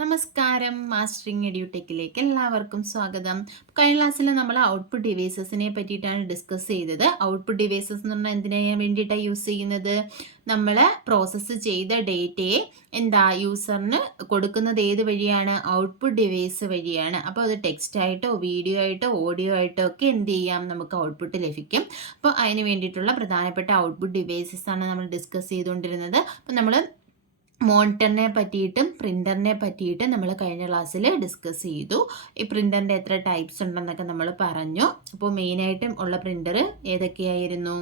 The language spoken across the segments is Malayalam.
നമസ്കാരം. മാസ്റ്ററിങ് എഡ്യൂടെക്കിലേക്ക് എല്ലാവർക്കും സ്വാഗതം. കഴിഞ്ഞ ക്ലാസ്സിൽ നമ്മൾ ഔട്ട്പുട്ട് ഡിവൈസസിനെ പറ്റിയിട്ടാണ് ഡിസ്കസ് ചെയ്തത്. ഔട്ട്പുട്ട് ഡിവൈസസ് എന്ന് പറഞ്ഞാൽ എന്തിനാ വേണ്ടിയിട്ടാണ് യൂസ് ചെയ്യുന്നത്? നമ്മൾ പ്രോസസ്സ് ചെയ്ത ഡേറ്റയെ യൂസറിന് കൊടുക്കുന്നത് ഏത് വഴിയാണ്? ഔട്ട്പുട്ട് ഡിവൈസ് വഴിയാണ്. അപ്പോൾ അത് ടെക്സ്റ്റ് ആയിട്ടോ വീഡിയോ ആയിട്ടോ ഓഡിയോ ആയിട്ടോ ഒക്കെ എന്ത് ചെയ്യാം, നമുക്ക് ഔട്ട്പുട്ട് ലഭിക്കും. അപ്പോൾ അതിന് വേണ്ടിയിട്ടുള്ള പ്രധാനപ്പെട്ട ഔട്ട്പുട്ട് ഡിവൈസസ് ആണ് നമ്മൾ ഡിസ്കസ് ചെയ്തുകൊണ്ടിരുന്നത്. അപ്പോൾ നമ്മൾ മോണിറ്ററിനെ പറ്റിയിട്ടും പ്രിൻ്ററിനെ പറ്റിയിട്ടും നമ്മൾ കഴിഞ്ഞ ക്ലാസ്സിൽ ഡിസ്കസ് ചെയ്തു. ഈ പ്രിൻ്ററിൻ്റെ എത്ര ടൈപ്സ് ഉണ്ടെന്നൊക്കെ നമ്മൾ പറഞ്ഞു. അപ്പോൾ മെയിനായിട്ടും ഉള്ള പ്രിൻ്റർ ഏതൊക്കെയായിരുന്നു?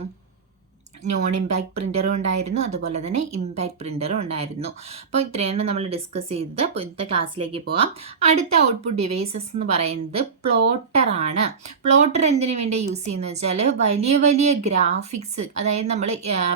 നോൺ ഇമ്പാക്ട് പ്രിൻ്ററും ഉണ്ടായിരുന്നു, അതുപോലെ തന്നെ ഇമ്പാക്ട് പ്രിൻ്ററും ഉണ്ടായിരുന്നു. അപ്പോൾ ഇത്രയാണ് നമ്മൾ ഡിസ്കസ് ചെയ്തത്. അപ്പോൾ ഇന്നത്തെ ക്ലാസ്സിലേക്ക് പോകാം. അടുത്ത ഔട്ട്പുട്ട് ഡിവൈസസ് എന്ന് പറയുന്നത് പ്ലോട്ടർ ആണ്. പ്ലോട്ടർ എന്തിനു വേണ്ടി യൂസ് ചെയ്യുന്നത് വെച്ചാൽ വലിയ വലിയ ഗ്രാഫിക്സ്, അതായത് നമ്മൾ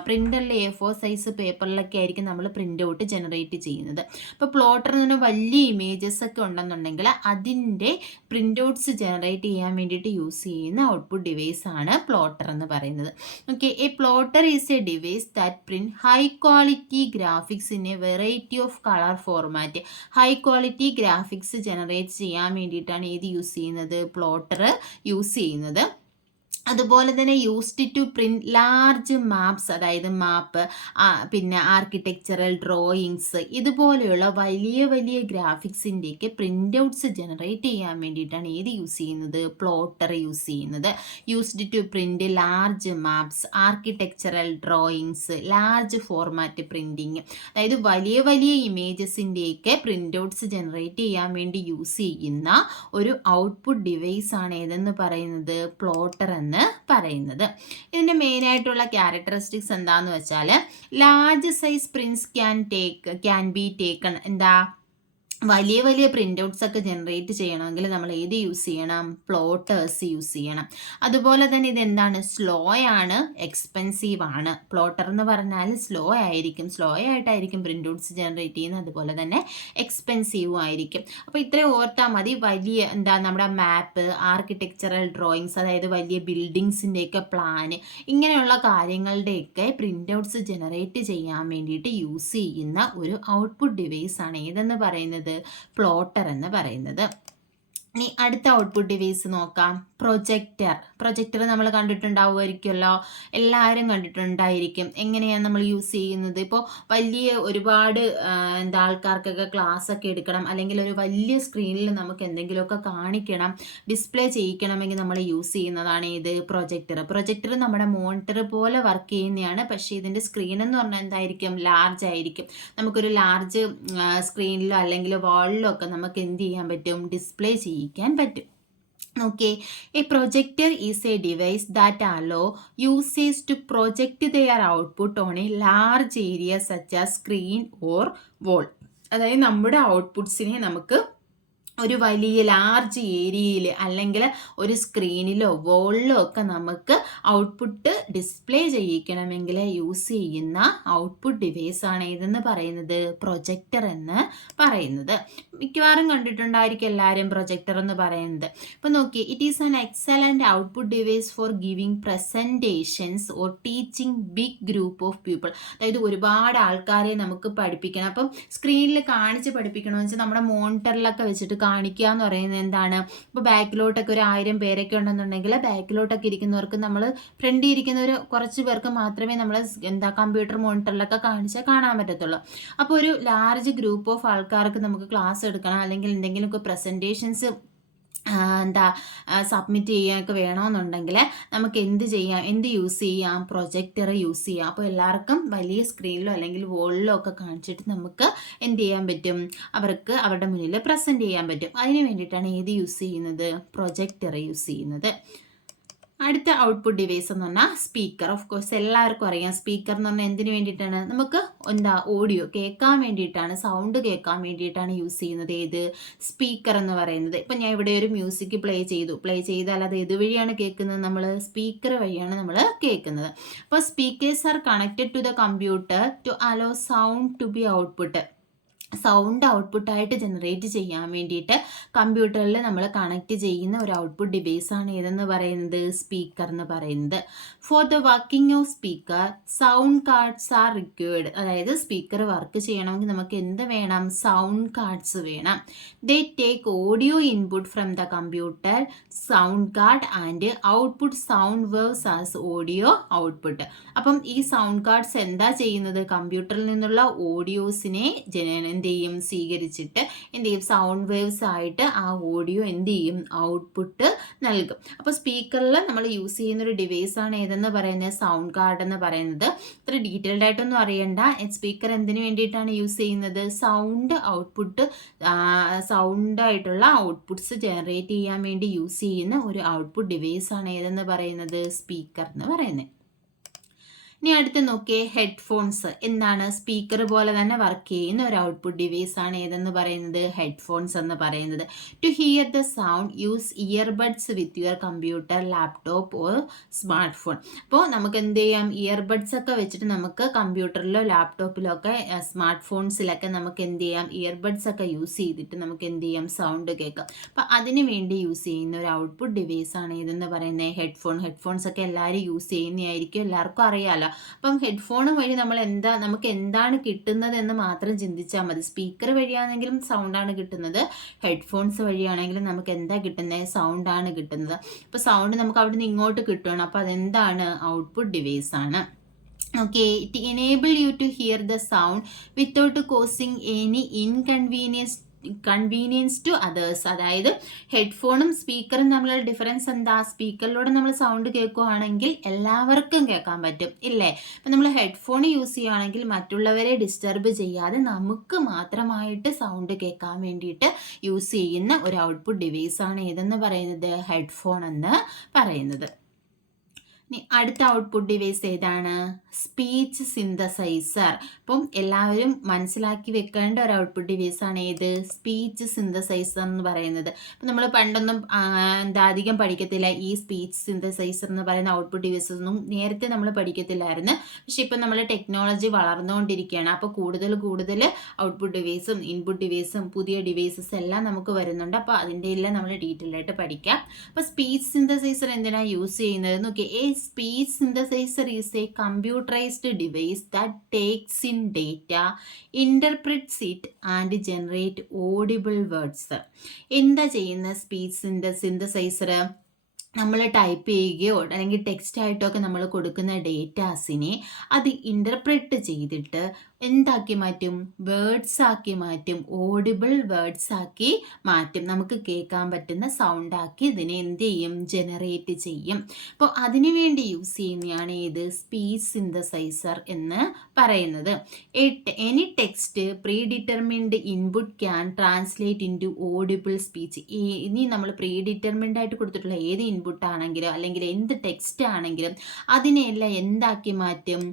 പ്രിൻ്ററിൽ A4 സൈസ് പേപ്പറിലൊക്കെ ആയിരിക്കും നമ്മൾ പ്രിൻ്റ് ഔട്ട് ജനറേറ്റ് ചെയ്യുന്നത്. അപ്പോൾ പ്ലോട്ടറിൽ നിന്ന് വലിയ ഇമേജസ് ഒക്കെ ഉണ്ടെന്നുണ്ടെങ്കിൽ അതിൻ്റെ പ്രിൻ്റ് ഔട്ട്സ് ജനറേറ്റ് ചെയ്യാൻ വേണ്ടിയിട്ട് യൂസ് ചെയ്യുന്ന ഔട്ട്പുട്ട് ഡിവൈസ് ആണ് പ്ലോട്ടർ എന്ന് പറയുന്നത്. ഓക്കെ, ഈ plotter is a device that print high quality graphics in a variety of color format. High quality graphics generate ചെയ്യാൻ വേണ്ടിയിട്ടാണ് ഏത് യൂസ് ചെയ്യുന്നത്? പ്ലോട്ടർ യൂസ് ചെയ്യുന്നത്. അതുപോലെ തന്നെ used to print large maps, അതായത് മാപ്പ്, പിന്നെ ആർക്കിടെക്ചറൽ ഡ്രോയിങ്സ്, ഇതുപോലെയുള്ള വലിയ വലിയ ഗ്രാഫിക്സിൻ്റെയൊക്കെ പ്രിൻ്റ് ഔട്ട്സ് ജനറേറ്റ് ചെയ്യാൻ വേണ്ടിയിട്ടാണ് ഏത് യൂസ് ചെയ്യുന്നത്? പ്ലോട്ടർ യൂസ് ചെയ്യുന്നത്. Used to print large maps, architectural drawings, large format printing, അതായത് വലിയ വലിയ ഇമേജസിൻ്റെയൊക്കെ പ്രിൻ്റ് ഔട്ട്സ് ജനറേറ്റ് ചെയ്യാൻ വേണ്ടി യൂസ് ചെയ്യുന്ന ഒരു ഔട്ട്പുട്ട് ഡിവൈസ് ആണ് ഏതെന്ന് പറയുന്നത്? പ്ലോട്ടർ എന്ന് പറയുന്നത്. ഇതിൻ്റെ മെയിനായിട്ടുള്ള ക്യാരക്ടറിസ്റ്റിക്സ് എന്താന്ന് വെച്ചാൽ, large size prints can be taken. വലിയ വലിയ പ്രിൻ്റ് ഔട്ട്സ് ഒക്കെ ജനറേറ്റ് ചെയ്യണമെങ്കിൽ നമ്മൾ ഏത് യൂസ് ചെയ്യണം? പ്ലോട്ടേഴ്സ് യൂസ് ചെയ്യണം. അതുപോലെ തന്നെ ഇതെന്താണ്? സ്ലോ ആണ്, എക്സ്പെൻസീവ് ആണ്. പ്ലോട്ടർ എന്ന് പറഞ്ഞാൽ സ്ലോ ആയിട്ടായിരിക്കും പ്രിൻ്റ് ഔട്ട്സ് ജനറേറ്റ് ചെയ്യുന്നത്, അതുപോലെ തന്നെ എക്സ്പെൻസീവും ആയിരിക്കും. അപ്പോൾ ഇത്രയും ഓർത്താൽ മതി. വലിയ നമ്മുടെ മാപ്പ്, ആർക്കിടെക്ചറൽ ഡ്രോയിങ്സ്, അതായത് വലിയ ബിൽഡിങ്സിൻ്റെയൊക്കെ പ്ലാന്, ഇങ്ങനെയുള്ള കാര്യങ്ങളുടെയൊക്കെ പ്രിൻ്റ് ഔട്ട്സ് ജനറേറ്റ് ചെയ്യാൻ വേണ്ടിയിട്ട് യൂസ് ചെയ്യുന്ന ഒരു ഔട്ട്പുട്ട് ഡിവൈസ് ആണ് ഏതെന്ന് പറയുന്നത്? പ്ലോട്ടർ എന്ന് പറയുന്നത്. ഇനി അടുത്ത ഔട്ട്പുട്ട് ഡിവൈസ് നോക്കാം. പ്രൊജക്ടർ നമ്മൾ കണ്ടിട്ടുണ്ടാവുമായിരിക്കുമല്ലോ, എല്ലാവരും കണ്ടിട്ടുണ്ടായിരിക്കും. എങ്ങനെയാണ് നമ്മൾ യൂസ് ചെയ്യുന്നത്? ഇപ്പോൾ വലിയ ഒരുപാട് ആൾക്കാർക്കൊക്കെ ക്ലാസ് ഒക്കെ എടുക്കണം, അല്ലെങ്കിൽ ഒരു വലിയ സ്ക്രീനിൽ നമുക്ക് എന്തെങ്കിലുമൊക്കെ കാണിക്കണം, ഡിസ്പ്ലേ ചെയ്യിക്കണമെങ്കിൽ നമ്മൾ യൂസ് ചെയ്യുന്നതാണ് ഇത് പ്രൊജക്ടർ നമ്മുടെ മോണിറ്റർ പോലെ വർക്ക് ചെയ്യുന്നതാണ്. പക്ഷേ ഇതിൻ്റെ സ്ക്രീൻ എന്ന് പറഞ്ഞാൽ എന്തായിരിക്കും? ലാർജ് ആയിരിക്കും. നമുക്കൊരു ലാർജ് സ്ക്രീനിലോ അല്ലെങ്കിൽ വാളിലോ ഒക്കെ നമുക്ക് എന്ത് ചെയ്യാൻ പറ്റും? ഡിസ്പ്ലേ ചെയ്യിക്കാൻ പറ്റും. Okay, a projector is a device that allow users to project their output on a large area such as screen or wall. അതായത് നമ്മുടെ ഔട്ട്പുട്ട്സിനെ നമുക്ക് ഒരു വലിയ ലാർജ് ഏരിയയിൽ അല്ലെങ്കിൽ ഒരു സ്ക്രീനിലോ വോളിലോ ഒക്കെ നമുക്ക് ഔട്ട്പുട്ട് ഡിസ്പ്ലേ ചെയ്യിക്കണമെങ്കിൽ യൂസ് ചെയ്യുന്ന ഔട്ട്പുട്ട് ഡിവൈസ് ആണ് ഏതെന്ന് പറയുന്നത്? പ്രൊജക്ടർ എന്ന് പറയുന്നത്. മിക്കവാറും കണ്ടിട്ടുണ്ടായിരിക്കും എല്ലാവരും പ്രൊജക്ടർ എന്ന് പറയുന്നത്. ഇപ്പം നോക്കി, it is an excellent output device for giving presentations or teaching big group of people. അതായത് ഒരുപാട് ആൾക്കാരെ നമുക്ക് പഠിപ്പിക്കണം. അപ്പം സ്ക്രീനിൽ കാണിച്ച് പഠിപ്പിക്കണമെന്ന് വെച്ചാൽ നമ്മുടെ മോണിറ്ററിലൊക്കെ വെച്ചിട്ട് കാണിക്കുക എന്ന് പറയുന്നത് എന്താണ്? ഇപ്പോൾ ബാക്കിലോട്ടൊക്കെ ഒരു 1000 പേരൊക്കെ ഉണ്ടെന്നുണ്ടെങ്കിൽ ബാക്കിലോട്ടൊക്കെ ഇരിക്കുന്നവർക്ക് നമ്മൾ ഫ്രണ്ടിൽ ഇരിക്കുന്ന ഒരു കുറച്ച് പേർക്ക് മാത്രമേ നമ്മൾ കമ്പ്യൂട്ടർ മോണിറ്ററിലൊക്കെ കാണിച്ചാൽ കാണാൻ പറ്റത്തുള്ളൂ. അപ്പോൾ ഒരു ലാർജ് ഗ്രൂപ്പ് ഓഫ് ആൾക്കാർക്ക് നമുക്ക് ക്ലാസ് എടുക്കണം, അല്ലെങ്കിൽ എന്തെങ്കിലുമൊക്കെ പ്രസൻറ്റേഷൻസ് സബ്മിറ്റ് ചെയ്യാനൊക്കെ വേണമെന്നുണ്ടെങ്കിൽ നമുക്ക് എന്ത് യൂസ് ചെയ്യാം? പ്രൊജക്ടർ യൂസ് ചെയ്യാം. അപ്പോൾ എല്ലാവർക്കും വലിയ സ്ക്രീനിലോ അല്ലെങ്കിൽ വോളിലോ ഒക്കെ കാണിച്ചിട്ട് നമുക്ക് എന്ത് ചെയ്യാൻ പറ്റും? അവർക്ക് അവരുടെ മുന്നിൽ പ്രസൻറ്റ് ചെയ്യാൻ പറ്റും. അതിന് വേണ്ടിയിട്ടാണ് ഏത് യൂസ് ചെയ്യുന്നത്? പ്രൊജക്ടർ യൂസ് ചെയ്യുന്നത്. അടുത്ത ഔട്ട്പുട്ട് ഡിവൈസ് എന്ന് പറഞ്ഞാൽ സ്പീക്കർ. ഓഫ് കോഴ്സ് എല്ലാവർക്കും അറിയാം, സ്പീക്കർ എന്ന് പറഞ്ഞാൽ എന്തിനു വേണ്ടിയിട്ടാണ്? നമുക്ക് ഓഡിയോ കേൾക്കാൻ വേണ്ടിയിട്ടാണ്, സൗണ്ട് കേൾക്കാൻ വേണ്ടിയിട്ടാണ് യൂസ് ചെയ്യുന്നത്. ഏത്? സ്പീക്കർ എന്ന് പറയുന്നത്. ഇപ്പം ഞാൻ ഇവിടെ ഒരു മ്യൂസിക് പ്ലേ ചെയ്താൽ അത് ഏത് വഴിയാണ് കേൾക്കുന്നത്? നമ്മൾ സ്പീക്കർ വഴിയാണ് നമ്മൾ കേൾക്കുന്നത്. അപ്പോൾ speakers are connected to the computer to allow sound to be output. Sound ഔട്ട്പുട്ടായിട്ട് ജനറേറ്റ് ചെയ്യാൻ വേണ്ടിയിട്ട് കമ്പ്യൂട്ടറിൽ നമ്മൾ കണക്ട് ചെയ്യുന്ന ഒരു ഔട്ട്പുട്ട് ഡിവൈസാണ് ഏതെന്ന് പറയുന്നത് സ്പീക്കർ എന്ന് പറയുന്നത്. For the working of speaker sound cards are required. അതായത് സ്പീക്കർ വർക്ക് ചെയ്യണമെങ്കിൽ നമുക്ക് എന്ത് വേണം? സൗണ്ട് കാർഡ്സ് വേണം. They take audio input from the computer sound card and output sound waves as audio output. അപ്പം ഈ സൗണ്ട് കാർഡ്സ് എന്താ ചെയ്യുന്നത്? കമ്പ്യൂട്ടറിൽ നിന്നുള്ള ഓഡിയോസിനെ എന്ത് ചെയ്യും? സ്വീകരിച്ചിട്ട് എന്ത് ചെയ്യും? സൗണ്ട് വേവ്സ് ആയിട്ട് ആ ഓഡിയോ എന്ത് ചെയ്യും? ഔട്ട്പുട്ട് നൽകും. അപ്പോൾ സ്പീക്കറിൽ നമ്മൾ യൂസ് ചെയ്യുന്ന ഒരു ഡിവൈസ് ആണ് ഏതെന്ന് പറയുന്നത്? സൗണ്ട് കാർഡ് എന്ന് പറയുന്നത്. ഇത്ര ഡീറ്റെയിൽഡ് ആയിട്ടൊന്നും അറിയണ്ട. സ്പീക്കർ എന്തിനു വേണ്ടിയിട്ടാണ് യൂസ് ചെയ്യുന്നത്? സൗണ്ട് ഔട്ട്പുട്ട്, സൗണ്ട് ആയിട്ടുള്ള ഔട്ട്പുട്ട്സ് ജനറേറ്റ് ചെയ്യാൻ വേണ്ടി യൂസ് ചെയ്യുന്ന ഒരു ഔട്ട്പുട്ട് ഡിവൈസ് ആണ് ഏതെന്ന് പറയുന്നത്? സ്പീക്കർ എന്ന് പറയുന്നത്. ഇനി അടുത്ത് നോക്കിയേ, ഹെഡ്ഫോൺസ്. എന്താണ്? സ്പീക്കർ പോലെ തന്നെ വർക്ക് ചെയ്യുന്ന ഒരു ഔട്ട്പുട്ട് ഡിവൈസ് ആണ് ഏതെന്ന് പറയുന്നത്? ഹെഡ്ഫോൺസ് എന്ന് പറയുന്നത്. To hear the sound use earbuds with your computer, laptop or smart phone. അപ്പോൾ നമുക്ക് എന്ത് ചെയ്യാം? ഇയർബഡ്സ് ഒക്കെ വെച്ചിട്ട് നമുക്ക് കമ്പ്യൂട്ടറിലോ ലാപ്ടോപ്പിലോ ഒക്കെ സ്മാർട്ട് ഫോൺസിലൊക്കെ നമുക്ക് എന്ത് ചെയ്യാം? ഇയർബഡ്സ് ഒക്കെ യൂസ് ചെയ്തിട്ട് നമുക്ക് എന്ത് ചെയ്യാം? സൗണ്ട് കേൾക്കാം. അപ്പം അതിന് വേണ്ടി യൂസ് ചെയ്യുന്ന ഒരു ഔട്ട്പുട്ട് ഡിവൈസ് ആണ് ഏതെന്ന് പറയുന്നത്? ഹെഡ്ഫോൺസ് ഒക്കെ എല്ലാവരും യൂസ് ചെയ്യുന്നതായിരിക്കും, എല്ലാവർക്കും അറിയാമല്ലോ. അപ്പം ഹെഡ്ഫോൺ വഴി നമുക്ക് എന്താണ് കിട്ടുന്നത് എന്ന് മാത്രം ചിന്തിച്ചാൽ മതി. സ്പീക്കർ വഴിയാണെങ്കിലും സൗണ്ടാണ് കിട്ടുന്നത്, ഹെഡ്ഫോൺസ് വഴിയാണെങ്കിലും നമുക്ക് എന്താ കിട്ടുന്നത്? സൗണ്ടാണ് കിട്ടുന്നത്. അപ്പോൾ സൗണ്ട് നമുക്ക് അവിടെ നിന്ന് ഇങ്ങോട്ട് കിട്ടണം. അപ്പോൾ അതെന്താണ്? ഔട്ട്പുട്ട് ഡിവൈസ് ആണ്. Okay, it enable you to hear the sound without causing any convenience to others. അതായത് ഹെഡ്ഫോണും സ്പീക്കറും തമ്മിലുള്ള ഡിഫറൻസ് എന്താ? സ്പീക്കറിലൂടെ നമ്മൾ സൗണ്ട് കേൾക്കുകയാണെങ്കിൽ എല്ലാവർക്കും കേൾക്കാൻ പറ്റും, ഇല്ലേ? അപ്പം നമ്മൾ ഹെഡ്ഫോൺ യൂസ് ചെയ്യുകയാണെങ്കിൽ മറ്റുള്ളവരെ ഡിസ്റ്റർബ് ചെയ്യാതെ നമുക്ക് മാത്രമായിട്ട് സൗണ്ട് കേൾക്കാൻ വേണ്ടിയിട്ട് യൂസ് ചെയ്യുന്ന ഒരു ഔട്ട്പുട്ട് ഡിവൈസാണ് ഏതെന്ന് പറയുന്നത്? ഹെഡ്ഫോൺ എന്ന് പറയുന്നത്. അടുത്ത ഔട്ട്പുട്ട് ഡിവൈസ് ഏതാണ്? Speech synthesiser. അപ്പം എല്ലാവരും മനസ്സിലാക്കി വെക്കേണ്ട ഒരു ഔട്ട്പുട്ട് ഡിവൈസ് ആണ് ഏത്? സ്പീച്ച് സിന്തസൈസർ എന്ന് പറയുന്നത്. അപ്പം നമ്മൾ പണ്ടൊന്നും അധികം പഠിക്കത്തില്ല ഈ സ്പീച്ച് സിന്തസൈസർ എന്ന് പറയുന്ന ഔട്ട്പുട്ട് ഡിവൈസസ് ഒന്നും നേരത്തെ നമ്മൾ പഠിക്കത്തില്ലായിരുന്നു. പക്ഷെ ഇപ്പം നമ്മൾ ടെക്നോളജി വളർന്നുകൊണ്ടിരിക്കുകയാണ്. അപ്പോൾ കൂടുതൽ ഔട്ട്പുട്ട് ഡിവൈസും ഇൻപുട്ട് ഡിവൈസും പുതിയ ഡിവൈസസ് എല്ലാം നമുക്ക് വരുന്നുണ്ട്. അപ്പോൾ അതിൻ്റെ എല്ലാം നമ്മൾ ഡീറ്റെയിൽ ആയിട്ട് പഠിക്കാം. അപ്പോൾ സ്പീച്ച് സിന്തസൈസർ എന്തിനാണ് യൂസ് ചെയ്യുന്നത് നോക്കി. Speech synthesizer is a computerized device that takes in data, interprets it and generate audible words. എന്താ ചെയ്യുന്ന സ്പീച്ച് സിന്തസൈസർ? നമ്മൾ ടൈപ്പ് ചെയ്യുകയോ അല്ലെങ്കിൽ ടെക്സ്റ്റ് ആയിട്ടോ ഒക്കെ നമ്മൾ കൊടുക്കുന്ന ഡേറ്റാസിനെ അത് ഇൻ്റർപ്രറ്റ് ചെയ്തിട്ട് എന്താക്കി മാറ്റും? വേർഡ്സ് ആക്കി മാറ്റും, ഓഡിബിൾ വേർഡ്സ് ആക്കി മാറ്റും. നമുക്ക് കേൾക്കാൻ പറ്റുന്ന സൗണ്ട് ആക്കി ഇതിനെ എന്ത് ചെയ്യും? ജനറേറ്റ് ചെയ്യും. അപ്പോൾ അതിനു വേണ്ടി യൂസ് ചെയ്യുന്നതാണ് ഏത്? സ്പീച്ച് സിന്തസൈസർ എന്ന് പറയുന്നത്. Any text predetermined input can translate into audible speech. ഇനി നമ്മൾ പ്രീ ഡിറ്റർമിൻഡ് ആയിട്ട് കൊടുത്തിട്ടുള്ള ഏത് ഇൻപുട്ട് ആണെങ്കിലും അല്ലെങ്കിൽ എന്ത് ടെക്സ്റ്റ് ആണെങ്കിലും അതിനെല്ലാം എന്താക്കി മാറ്റും?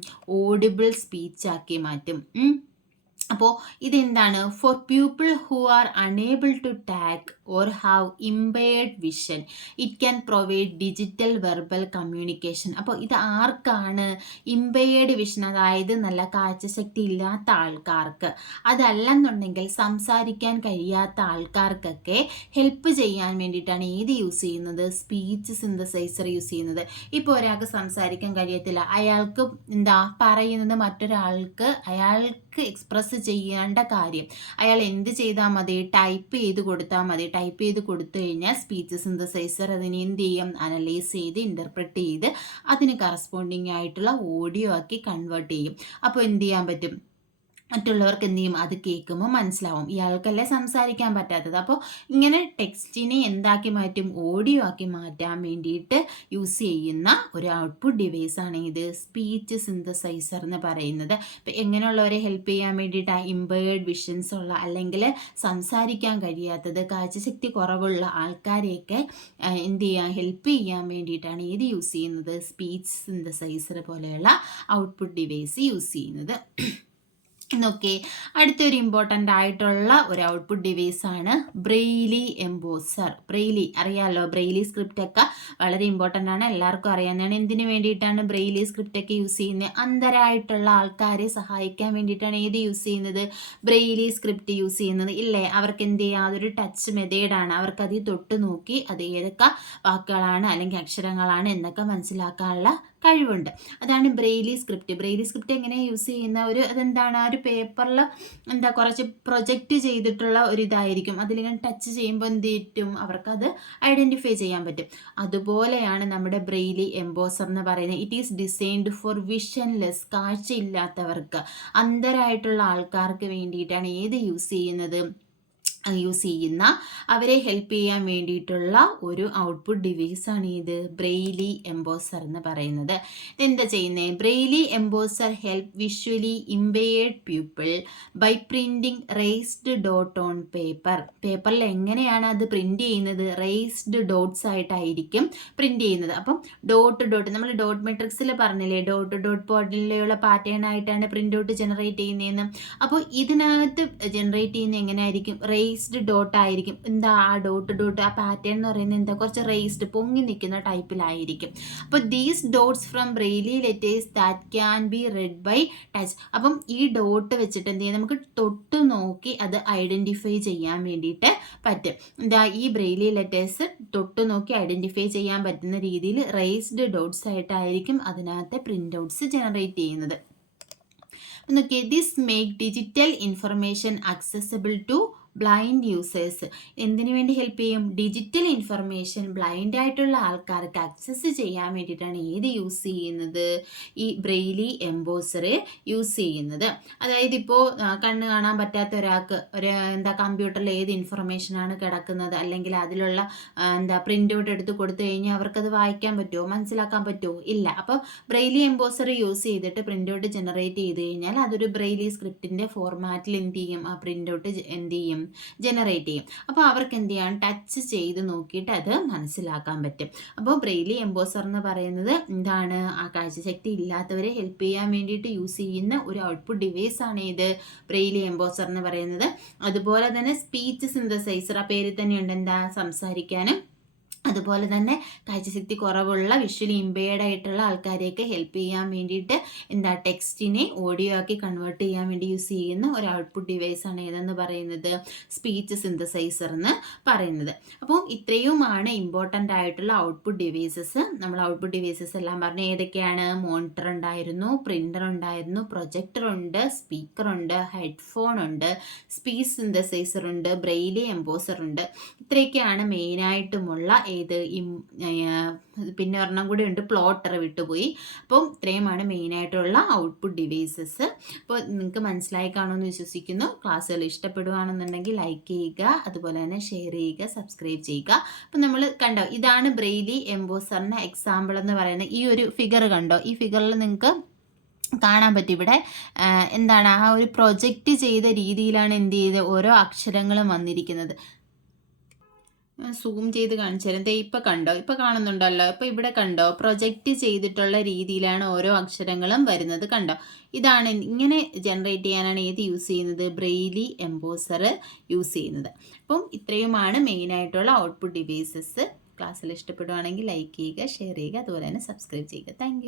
ഓഡിബിൾ സ്പീച്ച് ആക്കി മാറ്റും. അപ്പോൾ ഇതെന്താണ്? For people who are unable to talk or have impaired vision it can provide digital verbal communication. അപ്പോൾ ഇത് ആർക്കാണ്? ഇമ്പയർഡ് വിഷൻ, അതായത് നല്ല കാഴ്ചശക്തി ഇല്ലാത്ത ആൾക്കാർക്ക്, അതല്ലെന്നുണ്ടെങ്കിൽ സംസാരിക്കാൻ കഴിയാത്ത ആൾക്കാർക്കൊക്കെ ഹെൽപ്പ് ചെയ്യാൻ വേണ്ടിയിട്ടാണ് ഏത് യൂസ് ചെയ്യുന്നത്? സ്പീച്ച് സിന്തസൈസർ യൂസ് ചെയ്യുന്നത്. ഇപ്പോൾ ഒരാൾക്ക് സംസാരിക്കാൻ കഴിയത്തില്ല, അയാൾക്ക് പറയുന്നത് മറ്റൊരാൾക്ക് എക്സ്പ്രസ് ചെയ്യേണ്ട കാര്യം അയാൾ എന്ത് ചെയ്താൽ മതി? ടൈപ്പ് ചെയ്ത് കൊടുത്താൽ മതി. ടൈപ്പ് ചെയ്ത് കൊടുത്തു കഴിഞ്ഞാൽ സ്പീച്ച് സിന്തസൈസർ അതിനെ എന്ത് ചെയ്യും? അനലൈസ് ചെയ്ത് ഇൻ്റർപ്രറ്റ് ചെയ്ത് അതിന് കറസ്പോണ്ടിങ് ആയിട്ടുള്ള ഓഡിയോ ആക്കി കൺവേർട്ട് ചെയ്യും. അപ്പോൾ എന്ത് ചെയ്യാൻ പറ്റും? മറ്റുള്ളവർക്ക് എന്ത് ചെയ്യും? അത് കേൾക്കുമ്പോൾ മനസ്സിലാവും, ഇയാൾക്കല്ലേ സംസാരിക്കാൻ പറ്റാത്തത്. അപ്പോൾ ഇങ്ങനെ ടെക്സ്റ്റിനെ എന്താക്കി മാറ്റും? ഓഡിയോ ആക്കി മാറ്റാൻ വേണ്ടിയിട്ട് യൂസ് ചെയ്യുന്ന ഒരു ഔട്ട്പുട്ട് ഡിവൈസാണ് ഇത് സ്പീച്ച് സിന്തസൈസർ എന്ന് പറയുന്നത്. അപ്പോൾ എങ്ങനെയുള്ളവരെ ഹെൽപ്പ് ചെയ്യാൻ വേണ്ടിയിട്ടാണ്? ഇമ്പയർഡ് വിഷൻസ് ഉള്ള അല്ലെങ്കിൽ സംസാരിക്കാൻ കഴിയാത്തത്, കാഴ്ചശക്തി കുറവുള്ള ആൾക്കാരെയൊക്കെ എന്ത് ചെയ്യാൻ? ഹെൽപ്പ് ചെയ്യാൻ വേണ്ടിയിട്ടാണ് ഏത് യൂസ് ചെയ്യുന്നത്? സ്പീച്ച് സിന്തസൈസർ പോലെയുള്ള ഔട്ട്പുട്ട് ഡിവൈസ് യൂസ് ചെയ്യുന്നത്. നോക്കി അടുത്തൊരു ഇമ്പോർട്ടൻ്റ് ആയിട്ടുള്ള ഒരു ഔട്ട്പുട്ട് ഡിവൈസാണ് ബ്രെയിലി എംബോസർ. ബ്രെയിലി അറിയാമല്ലോ, ബ്രെയിലി സ്ക്രിപ്റ്റ് ഒക്കെ വളരെ ഇമ്പോർട്ടൻ്റ് ആണ്, എല്ലാവർക്കും അറിയാവുന്നതാണ്. എന്തിനു വേണ്ടിയിട്ടാണ് ബ്രെയിലി സ്ക്രിപ്റ്റ് ഒക്കെ യൂസ് ചെയ്യുന്നത്? അന്ധരായിട്ടുള്ള ആൾക്കാരെ സഹായിക്കാൻ വേണ്ടിയിട്ടാണ് ഏത് യൂസ് ചെയ്യുന്നത്? ബ്രെയിലി സ്ക്രിപ്റ്റ് യൂസ് ചെയ്യുന്നത് ഇല്ലേ? അവർക്ക് എന്ത് ചെയ്യുക, അതൊരു ടച്ച് മെത്തേഡാണ്. അവർക്ക് അതിൽ തൊട്ട് നോക്കി അത് ഏതൊക്കെ വാക്കുകളാണ് അല്ലെങ്കിൽ അക്ഷരങ്ങളാണ് എന്നൊക്കെ മനസ്സിലാക്കാനുള്ള കഴിവുണ്ട്. അതാണ് ബ്രെയിലി സ്ക്രിപ്റ്റ്. ബ്രെയിലി സ്ക്രിപ്റ്റ് എങ്ങനെയാണ് യൂസ് ചെയ്യുന്ന അതെന്താണ്, ആ ഒരു പേപ്പറിൽ കുറച്ച് പ്രൊജക്റ്റ് ചെയ്തിട്ടുള്ള ഒരു ഇതായിരിക്കും. അതിലിങ്ങനെ ടച്ച് ചെയ്യുമ്പോൾ എന്ത് പറ്റും, അവർക്കത് ഐഡൻറ്റിഫൈ ചെയ്യാൻ പറ്റും. അതുപോലെയാണ് നമ്മുടെ ബ്രെയിലി എംബോസർ എന്ന് പറയുന്നത്. ഇറ്റ് ഈസ് ഡിസൈൻഡ് ഫോർ വിഷൻലെസ്, കാഴ്ചയില്ലാത്തവർക്ക്, അന്ധരായിട്ടുള്ള ആൾക്കാർക്ക് വേണ്ടിയിട്ടാണ് ഏത് യൂസ് ചെയ്യുന്ന അവരെ ഹെൽപ്പ് ചെയ്യാൻ വേണ്ടിയിട്ടുള്ള ഒരു ഔട്ട്പുട്ട് ഡിവൈസാണ് ഇത് ബ്രെയിലി എംബോസർ എന്ന് പറയുന്നത്. എന്താ ചെയ്യുന്നത്? Braille embosser help visually impaired people by printing raised dot on paper. പേപ്പറിൽ എങ്ങനെയാണ് അത് പ്രിൻറ്റ് ചെയ്യുന്നത്? റേസ്ഡ് ഡോട്ട്സ് ആയിട്ടായിരിക്കും പ്രിൻറ്റ് ചെയ്യുന്നത്. അപ്പം ഡോട്ട് നമ്മൾ ഡോട്ട് മെട്രിക്സിൽ പറഞ്ഞില്ലേ, ഡോട്ട് പോലുള്ള പാറ്റേൺ ആയിട്ടാണ് പ്രിൻ്റ് ഔട്ട് ജനറേറ്റ് ചെയ്യുന്നതെന്ന്. അപ്പോൾ ഇതിനകത്ത് ജനറേറ്റ് ചെയ്യുന്നത് എങ്ങനെയായിരിക്കും? റേസ്ഡ് ഡോട്ട് ആയിരിക്കും. എന്താ ആ ഡോട്ട് ആ പാറ്റേൺ എന്ന് പറയുന്നത് എന്താ, കുറച്ച് റേസ്ഡ് പൊങ്ങി നിൽക്കുന്ന ടൈപ്പിലായിരിക്കും. അപ്പോൾ these dots from braille letters that can be read by touch. അപ്പം ഈ ഡോട്ട് വെച്ചിട്ട് എന്ത് ചെയ്യാം, നമുക്ക് തൊട്ട് നോക്കി അത് ഐഡൻറ്റിഫൈ ചെയ്യാൻ വേണ്ടിയിട്ട് പറ്റും. എന്താ, ഈ ബ്രെയിലി ലെറ്റേഴ്സ് തൊട്ട് നോക്കി ഐഡൻറ്റിഫൈ ചെയ്യാൻ പറ്റുന്ന രീതിയിൽ റേസ്ഡ് ഡോട്ട്സ് ആയിട്ടായിരിക്കും അതിനകത്ത് പ്രിൻ്റ് ഔട്ട്സ് ജനറേറ്റ് ചെയ്യുന്നത്. നോക്കിയേ, this make digital information accessible to blind users. എന്തിനു വേണ്ടി ഹെൽപ്പ് ചെയ്യും? ഡിജിറ്റൽ ഇൻഫർമേഷൻ ബ്ലൈൻഡ് ആയിട്ടുള്ള ആൾക്കാർക്ക് ആക്സസ് ചെയ്യാൻ വേണ്ടിയിട്ടാണ് ഏത് യൂസ് ചെയ്യുന്നത്? ഈ ബ്രെയിലി എംബോസർ യൂസ് ചെയ്യുന്നത്. അതായത് ഇപ്പോൾ കണ്ണ് കാണാൻ പറ്റാത്ത ഒരാൾക്ക് കമ്പ്യൂട്ടറിൽ ഏത് ഇൻഫർമേഷനാണ് കിടക്കുന്നത്, അല്ലെങ്കിൽ അതിലുള്ള പ്രിൻ്റ് ഔട്ട് എടുത്ത് കൊടുത്തു കഴിഞ്ഞാൽ അവർക്കത് വായിക്കാൻ പറ്റുമോ, മനസ്സിലാക്കാൻ പറ്റുമോ? ഇല്ല. അപ്പോൾ ബ്രെയിലി എംബോസർ യൂസ് ചെയ്തിട്ട് പ്രിൻ്റ് ഔട്ട് ജനറേറ്റ് ചെയ്ത് കഴിഞ്ഞാൽ അതൊരു ബ്രെയിലി സ്ക്രിപ്റ്റിൻ്റെ ഫോർമാറ്റിൽ എന്ത് ചെയ്യും, ആ പ്രിൻ്റ് ഔട്ട് എന്ത് ചെയ്യും, ജനറേറ്റ് ചെയ്യും. അപ്പോൾ അവർക്ക് എന്ത് ചെയ്യാം, ടച്ച് ചെയ്ത് നോക്കിയിട്ട് അത് മനസ്സിലാക്കാൻ പറ്റും. അപ്പോൾ ബ്രെയിലി എംബോസർ എന്ന് പറയുന്നത് എന്താണ്, ആ കാഴ്ചശക്തി ഇല്ലാത്തവരെ ഹെൽപ്പ് ചെയ്യാൻ വേണ്ടിയിട്ട് യൂസ് ചെയ്യുന്ന ഒരു ഔട്ട്പുട്ട് ഡിവൈസ് ആണ് ഇത് ബ്രെയിലി എംബോസർ എന്ന് പറയുന്നത്. അതുപോലെ തന്നെ സ്പീച്ച് സിന്തസൈസർ, ആ പേരിൽ തന്നെയുണ്ട്, എന്താ, സംസാരിക്കാനും അതുപോലെ തന്നെ കാഴ്ചശക്തി കുറവുള്ള വിഷ്വലി ഇമ്പയർഡ് ആയിട്ടുള്ള ആൾക്കാരെയൊക്കെ ഹെൽപ്പ് ചെയ്യാൻ വേണ്ടിയിട്ട് ടെക്സ്റ്റിനെ ഓഡിയോ ആക്കി കൺവേർട്ട് ചെയ്യാൻ വേണ്ടി യൂസ് ചെയ്യുന്ന ഒരു ഔട്ട്പുട്ട് ഡിവൈസാണ് ഏതെന്ന് പറയുന്നത്, സ്പീച്ച് സിന്തസൈസർ എന്ന് പറയുന്നത്. അപ്പോൾ ഇത്രയുമാണ് ഇമ്പോർട്ടൻ്റ് ആയിട്ടുള്ള ഔട്ട്പുട്ട് ഡിവൈസസ്. നമ്മൾ ഔട്ട്പുട്ട് ഡിവൈസസ് എല്ലാം പറഞ്ഞ് ഏതൊക്കെയാണ്? മോണിറ്റർ ഉണ്ടായിരുന്നു, പ്രിൻ്റർ ഉണ്ടായിരുന്നു, പ്രൊജക്ടർ ഉണ്ട്, സ്പീക്കർ ഉണ്ട്, ഹെഡ്ഫോൺ ഉണ്ട്, സ്പീച്ച് സിന്തസൈസർ ഉണ്ട്, ബ്രെയിലി എംബോസർ ഉണ്ട്. ഇത്രയൊക്കെയാണ് മെയിനായിട്ടുമുള്ള പിന്നെ ഒരെണ്ണം കൂടി ഉണ്ട്, പ്ലോട്ടർ വിട്ടുപോയി. അപ്പം ഇത്രയുമാണ് മെയിനായിട്ടുള്ള ഔട്ട്പുട്ട് ഡിവൈസസ്. അപ്പോൾ നിങ്ങൾക്ക് മനസ്സിലായി കാണുമെന്ന് വിശ്വസിക്കുന്നു. ക്ലാസ്സുകൾ ഇഷ്ടപ്പെടുകയാണെന്നുണ്ടെങ്കിൽ ലൈക്ക് ചെയ്യുക, അതുപോലെ തന്നെ ഷെയർ ചെയ്യുക, സബ്സ്ക്രൈബ് ചെയ്യുക. അപ്പം നമ്മൾ കണ്ടോ, ഇതാണ് ബ്രെയിലി എംബോസറിൻ്റെ എക്സാമ്പിൾ എന്ന് പറയുന്നത്. ഈ ഒരു ഫിഗർ കണ്ടോ, ഈ ഫിഗറിൽ നിങ്ങൾക്ക് കാണാൻ പറ്റും. ഇവിടെ എന്താണ്, ആ ഒരു പ്രൊജക്റ്റ് ചെയ്ത രീതിയിലാണ് എന്ത് ചെയ്ത് ഓരോ അക്ഷരങ്ങളും വന്നിരിക്കുന്നത്. സൂം ചെയ്ത് കാണിച്ചു തരാം. ഇപ്പം കണ്ടോ, ഇപ്പം കാണുന്നുണ്ടല്ലോ, ഇപ്പം ഇവിടെ കണ്ടോ, പ്രൊജക്റ്റ് ചെയ്തിട്ടുള്ള രീതിയിലാണ് ഓരോ അക്ഷരങ്ങളും വരുന്നത്. കണ്ടോ, ഇതാണ് ഇങ്ങനെ ജനറേറ്റ് ചെയ്യാനാണ് ഏത് യൂസ് ചെയ്യുന്നത്, ബ്രെയിലി എംബോസർ യൂസ് ചെയ്യുന്നത്. അപ്പം ഇത്രയുമാണ് മെയിനായിട്ടുള്ള ഔട്ട്പുട്ട് ഡിവൈസസ്. ക്ലാസ്സിൽ ഇഷ്ടപ്പെടുവാണെങ്കിൽ ലൈക്ക് ചെയ്യുക, ഷെയർ ചെയ്യുക, അതുപോലെ തന്നെ സബ്സ്ക്രൈബ് ചെയ്യുക. താങ്ക്